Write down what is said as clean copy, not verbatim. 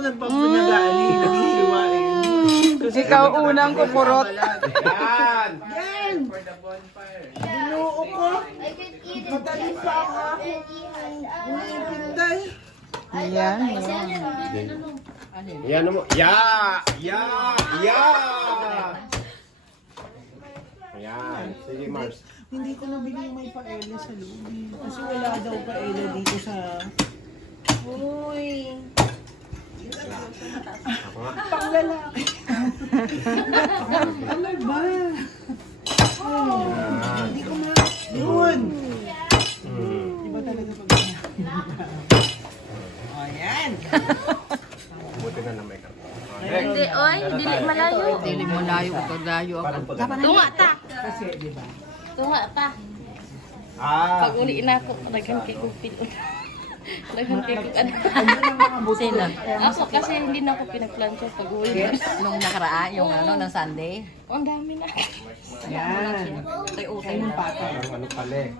nagpapanyagaan eh. Naghihiwain. Kasi Ikaw unang kukurot. Yan! Yan! Binuo ko. Madali pa ang aking pinday. Yan. Yan mo. Ya! Ya! Ya! Ayan. Sige, Mars. Hindi ko nabili yung may paella sa loob. Kasi wala daw paella dito sa... Uy! Ako nga. Panglalaki! Ano ba? Hindi ko na... Yun! Iba talaga pag... Ayan! Buti na may karton. Hindi, oy, dili malayo. Dili mo layo o layo ako. Tunga ta. Kasi, di ba? Tunga ta. Ah! Pag uli na ako, naghan kay kupil. Naghan kay kupil. Ano ng mga buto? Sino? Ako kasi hindi na ako pinagplansya pag uwi. Nung nakaraan, yung ano, ng Sunday. Ang dami na. Yan. Tay utay Yan na. yung patay. Parang ano pala eh.